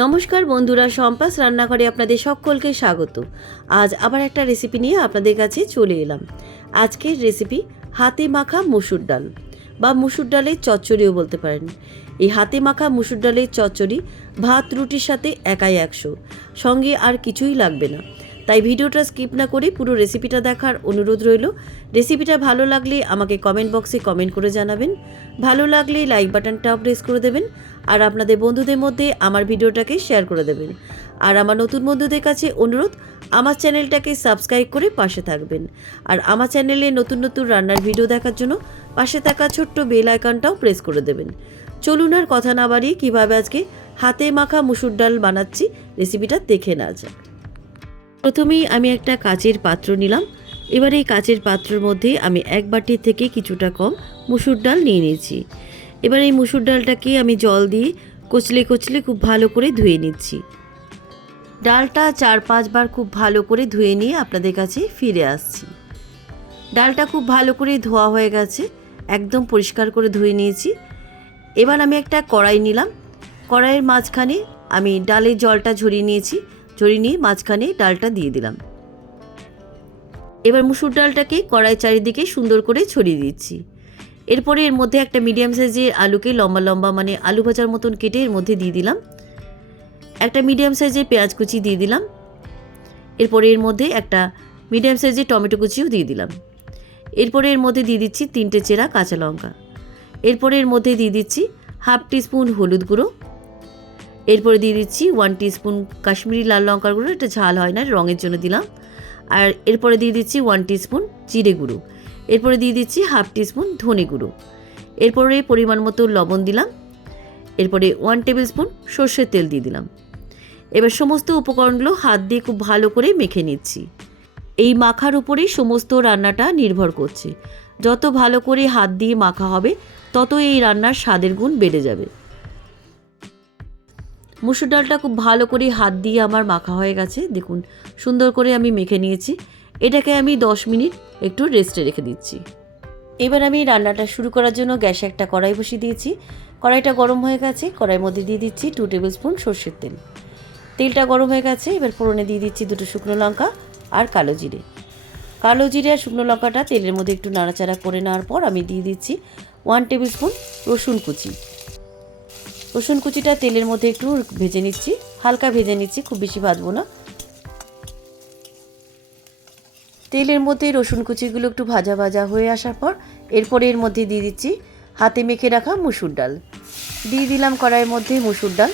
নমস্কার বন্ধুরা সম্পাস রান্নাঘরে আপনাদের সকলকে স্বাগত। আজ আবার একটা রেসিপি নিয়ে আপনাদের কাছে চলে এলাম। আজকের রেসিপি হাতে মাখা মুসুর ডাল, বা মুসুর ডালের চচ্চড়িও বলতে পারেন। এই হাতে মাখা মুসুর ডালের চচ্চড়ি ভাত, রুটির সাথে একাই একশো। সঙ্গে আর কিছুই লাগবে না। তাই ভিডিওটা স্কিপ না করে পুরো রেসিপিটা দেখার অনুরোধ রইল। রেসিপিটা ভালো লাগলে আমাকে কমেন্ট বক্সে কমেন্ট করে জানাবেন। ভালো লাগলে লাইক বাটনটাও প্রেস করে দেবেন। আর আপনাদের বন্ধুদের মধ্যে আমার ভিডিওটাকে শেয়ার করে দেবেন। আর আমার নতুন বন্ধুদের কাছে অনুরোধ, আমার চ্যানেলটাকে সাবস্ক্রাইব করে পাশে থাকবেন। আর আমার চ্যানেলে নতুন নতুন রান্নার ভিডিও দেখার জন্য পাশে থাকা ছোট্ট বেল আইকনটাও প্রেস করে দেবেন। চলুন আর কথা না বাড়িয়ে কীভাবে আজকে হাতে মাখা মুসুর ডাল বানাচ্ছি, রেসিপিটা দেখে না যাক। প্রথমেই আমি একটা কাচের পাত্র নিলাম। এবার এই কাচের পাত্রের মধ্যে আমি এক বাটির থেকে কিছুটা কম মুসুর ডাল নিয়ে নিয়েছি। এবার এই মুসুর ডালটাকে আমি জল দিয়ে কচলে কচলে খুব ভালো করে ধুয়ে নিচ্ছি। ডালটা চার পাঁচবার খুব ভালো করে ধুয়ে নিয়ে আপনাদের কাছে ফিরে আসছি। ডালটা খুব ভালো করে ধোয়া হয়ে গেছে, একদম পরিষ্কার করে ধুয়ে নিয়েছি। এবার আমি একটা কড়াই নিলাম। কড়াইয়ের মাঝখানে আমি ডালের জলটা ঝরিয়ে নিয়েছি। ঝরিয়ে নিয়ে মাঝখানে ডালটা দিয়ে দিলাম। এবার মুসুর ডালটাকে কড়াই চারিদিকে সুন্দর করে ছড়িয়ে দিচ্ছি। এরপরে এর মধ্যে একটা মিডিয়াম সাইজের আলুকে লম্বা লম্বা মানে আলু ভাজার মতন কেটে এর মধ্যে দিয়ে দিলাম। একটা মিডিয়াম সাইজের পেঁয়াজ কুচি দিয়ে দিলাম। এরপরে এর মধ্যে একটা মিডিয়াম সাইজের টমেটো কুচিও দিয়ে দিলাম। এরপরে এর মধ্যে দিয়ে দিচ্ছি তিনটে চেরা কাঁচা লঙ্কা। এরপরে এর মধ্যে দিয়ে দিচ্ছি হাফ টিস্পুন হলুদ গুঁড়ো। এরপরে দিয়ে দিচ্ছি ওয়ান টিস্পুন কাশ্মীরি লাল লঙ্কার গুঁড়ো, এটা ঝাল হয় না রঙের জন্য দিলাম। আর এরপরে দিয়ে দিচ্ছি ওয়ান টিস্পুন জিরে গুঁড়ো। এরপরে দিয়ে দিচ্ছি হাফ টিস্পুন ধনে গুঁড়ো। এরপরে পরিমাণ মতো লবণ দিলাম। এরপরে ওয়ান টেবিল স্পুন সর্ষের তেল দিয়ে দিলাম। এবার সমস্ত উপকরণগুলো হাত দিয়ে খুব ভালো করে মেখে নিচ্ছি। এই মাখার উপরেই সমস্ত রান্নাটা নির্ভর করছে। যত ভালো করে হাত দিয়ে মাখা হবে তত এই রান্নার স্বাদের গুণ বেড়ে যাবে। মুসুর ডালটা খুব ভালো করে হাত দিয়ে আমার মাখা হয়ে গেছে। দেখুন, সুন্দর করে আমি মেখে নিয়েছি। এটাকে আমি দশ মিনিট একটু রেস্টে রেখে দিচ্ছি। এবার আমি রান্নাটা শুরু করার জন্য গ্যাসে একটা কড়াই বসিয়ে দিয়েছি। কড়াইটা গরম হয়ে গেছে, কড়াইয়ের মধ্যে দিয়ে দিচ্ছি টু টেবিল স্পুন সর্ষের তেল। তেলটা গরম হয়ে গেছে, এবার ফোড়নে দিয়ে দিচ্ছি দুটো শুকনো লঙ্কা আর কালো জিরে। কালো জিরে আর শুকনো লঙ্কাটা তেলের মধ্যে একটু নাড়াচাড়া করে নেওয়ার পর আমি দিয়ে দিচ্ছি ওয়ান টেবিল স্পুন রসুন কুচি। রসুন কুচিটা তেলের মধ্যে একটু ভেজে নিচ্ছি। হালকা ভেজে নিচ্ছি, খুব বেশি ভাজবো না। তেলের মধ্যে রসুন কুচিগুলো একটু ভাজা ভাজা হয়ে আসার পর এরপরে এর মধ্যে দিয়ে দিচ্ছি হাতে মেখে রাখা মুসুর ডাল। দিয়ে দিলাম কড়াইয়ের মধ্যে মুসুর ডাল।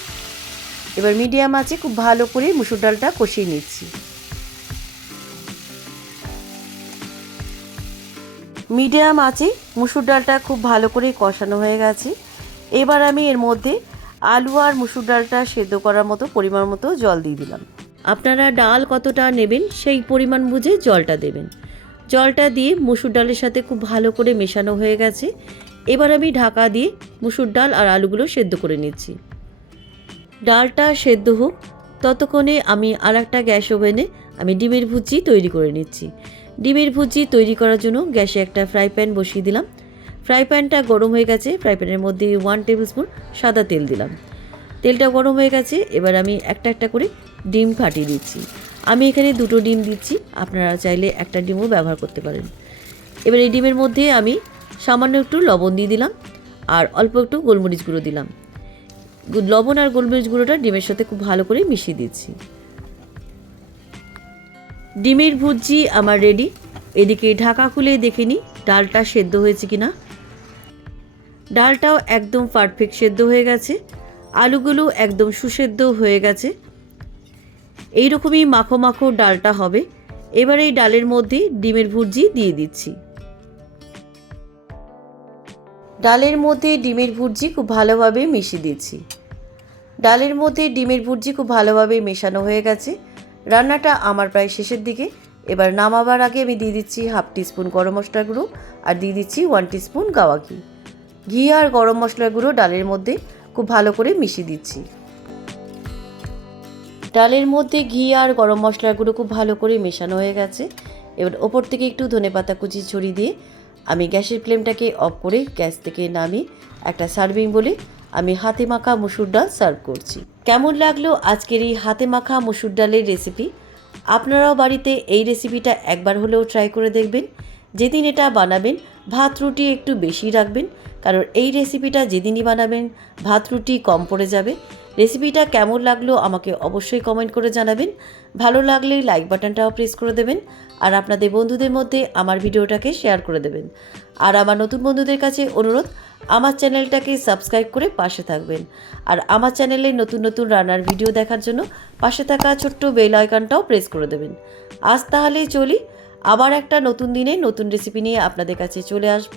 এবার মিডিয়াম আছে খুব ভালো করে মুসুর ডালটা কষিয়ে নিচ্ছি। মিডিয়াম আছে মুসুর ডালটা খুব ভালো করে কষানো হয়ে গেছে। এবার আমি এর মধ্যে আলু আর মুসুর ডালটা সেদ্ধ করার মতো পরিমাণ মতো জল দিয়ে দিলাম। আপনারা ডাল কতটা নেবেন সেই পরিমাণ বুঝে জলটা দেবেন। জলটা দিয়ে মুসুর ডালের সাথে খুব ভালো করে মেশানো হয়ে গেছে। এবার আমি ঢাকা দিয়ে মুসুর ডাল আর আলুগুলো সেদ্ধ করে নিচ্ছি। ডালটা সেদ্ধ হোক, ততক্ষণে আমি আর একটা গ্যাস ওভেনে আমি ডিমের ভুজি তৈরি করে নিচ্ছি। ডিমের ভুজি তৈরি করার জন্য গ্যাসে একটা ফ্রাই প্যান বসিয়ে দিলাম। ফ্রাই প্যানটা গরম হয়ে গেছে, ফ্রাই প্যানের মধ্যে ওয়ান টেবিল স্পুন সাদা তেল দিলাম। তেলটা গরম হয়ে গেছে, এবার আমি একটা একটা করে ডিম ফাটিয়ে দিচ্ছি। আমি এখানে দুটো ডিম দিচ্ছি, আপনারা চাইলে একটা ডিমও ব্যবহার করতে পারেন। এবার এই ডিমের মধ্যে আমি সামান্য একটু লবণ দিয়ে দিলাম, আর অল্প একটু গোলমরিচ গুঁড়ো দিলাম। লবণ আর গোলমরিচ গুঁড়োটা ডিমের সাথে খুব ভালো করে মিশিয়ে দিচ্ছি। ডিমের ভুজি আমার রেডি এদিকে ঢাকা খুলে দেখে নিই ডালটা সেদ্ধ হয়েছে কিনা। ডালটাও একদম পারফেক্ট সেদ্ধ হয়ে গেছে, আলুগুলো একদম সুসেদ্ধ হয়ে গেছে। এই রকমই মাখো মাখো ডালটা হবে। এবার এই ডালের মধ্যে ডিমের ভুর্জি দিয়ে দিচ্ছি। ডালের মধ্যে ডিমের ভুর্জি খুব ভালোভাবে মিশিয়ে দিচ্ছি। ডালের মধ্যে ডিমের ভুর্জি খুব ভালোভাবে মেশানো হয়ে গেছে। রান্নাটা আমার প্রায় শেষের দিকে। এবার নামাবার আগে আমি দিয়ে দিচ্ছি হাফ টিস্পুন গরম মশলার গুঁড়ো আর দিয়ে দিচ্ছি ওয়ান টিস্পুন গাওয়া ঘি। ঘি আর গরম মশলার গুঁড়ো ডালের মধ্যে খুব ভালো করে মিশিয়ে দিচ্ছি। ডালের মধ্যে ঘি আর গরম মশলার গুঁড়ো খুব ভালো করে মেশানো হয়ে গেছে। এবার ওপর থেকে একটু ধনেপাতা কুচি ছড়িয়ে দিয়ে আমি গ্যাসের ফ্লেমটাকে অফ করে গ্যাস থেকে নামিয়ে একটা সার্ভিং বলে আমি হাতে মাখা মুসুর ডাল সার্ভ করছি। কেমন লাগল আজকের এই হাতে মাখা মসুর ডালের রেসিপি? আপনারাও বাড়িতে এই রেসিপিটা একবার হলেও ট্রাই করে দেখবেন। যেদিন এটা বানাবেন, ভাত রুটি একটু বেশি রাখবেন কারণ এই রেসিপিটা যেদিনই বানাবেন, ভাত, রুটি কম পড়ে যাবে। রেসিপিটা কেমন লাগল আমাকে অবশ্যই কমেন্ট করে জানাবেন। ভালো লাগলে লাইক বাটনটাও প্রেস করে দেবেন আর আপনাদের বন্ধুদের মধ্যে আমার ভিডিওটাকে শেয়ার করে দেবেন। আর আমার নতুন বন্ধুদের কাছে অনুরোধ, আমার চ্যানেলটাকে সাবস্ক্রাইব করে পাশে থাকবেন। আর আমার চ্যানেলে নতুন নতুন রান্নার ভিডিও দেখার জন্য পাশে থাকা ছোট্ট বেল আইকনটাও প্রেস করে দেবেন। আজ তাহলে চলি, আবার একটা নতুন দিনে নতুন রেসিপি নিয়ে আপনাদের কাছে চলে আসব।